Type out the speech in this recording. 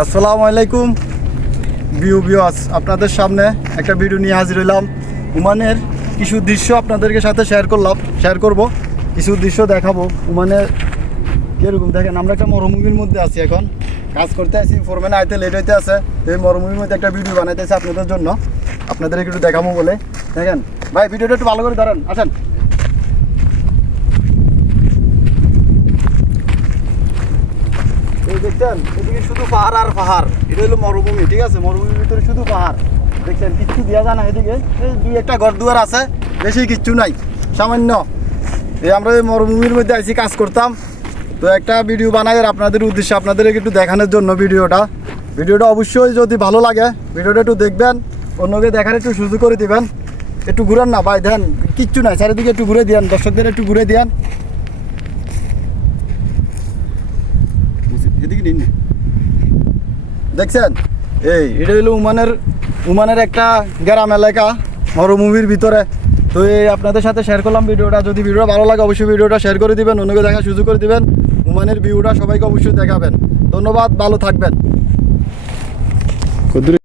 আসসালামু আলাইকুম ভিউয়ার্স, আপনাদের সামনে একটা ভিডিও নিয়ে হাজির হইলাম। ওমানের কিছু দৃশ্য আপনাদেরকে সাথে শেয়ার করব, কিছু দৃশ্য দেখাবো। ওমানের কীরকম দেখেন, আমরা একটা মরুভূমির মধ্যে আছি, এখন কাজ করতে আছি, ফোরম্যান আইতে লেট হইতে আছে। তো এই মরুভূমির মধ্যে একটা ভিডিও বানাইতেছে আপনাদের জন্য, আপনাদের একটু দেখাবো বলে। দেখেন ভাই, ভিডিওটা একটু ভালো করে ধরেন, আসেন। এই দেখছেন, এদিকে শুধু পাহাড় আর পাহাড়, এটা হলো মরুভূমি, ঠিক আছে? মরুভূমির ভিতরে শুধু পাহাড় দেখছেন, কিচ্ছু দেওয়া যায় না। এদিকে এই দুই একটা ঘর দুয়ার আছে, বেশি কিচ্ছু নাই, সামান্য। এই আমরা এই মরুভূমির মধ্যে আইসি, কাজ করতাম। তো একটা ভিডিও বানাই আর আপনাদের উদ্দেশ্যে, আপনাদের একটু দেখানোর জন্য ভিডিওটা অবশ্যই যদি ভালো লাগে ভিডিওটা একটু দেখবেন, অন্যকে দেখার একটু সুযোগ করে দিবেন। একটু ঘুরান না ভাই, দেন কিচ্ছু নাই, চারিদিকে একটু ঘুরে দিয়ান, দর্শকদের একটু ঘুরে দিয়ান। এদিকে নিন, দেখছেন এটা হলো ওমানের একটা গ্রাম এলাকা মরুভূমির ভিতরে। তো এই আপনাদের সাথে শেয়ার করলাম ভিডিওটা। যদি ভিডিওটা ভালো লাগে অবশ্যই ভিডিওটা শেয়ার করে দিবেন, অন্যকে দেখার সুযোগ করে দিবেন। ওমানের ভিউটা সবাইকে অবশ্যই দেখাবেন। ধন্যবাদ, ভালো থাকবেন।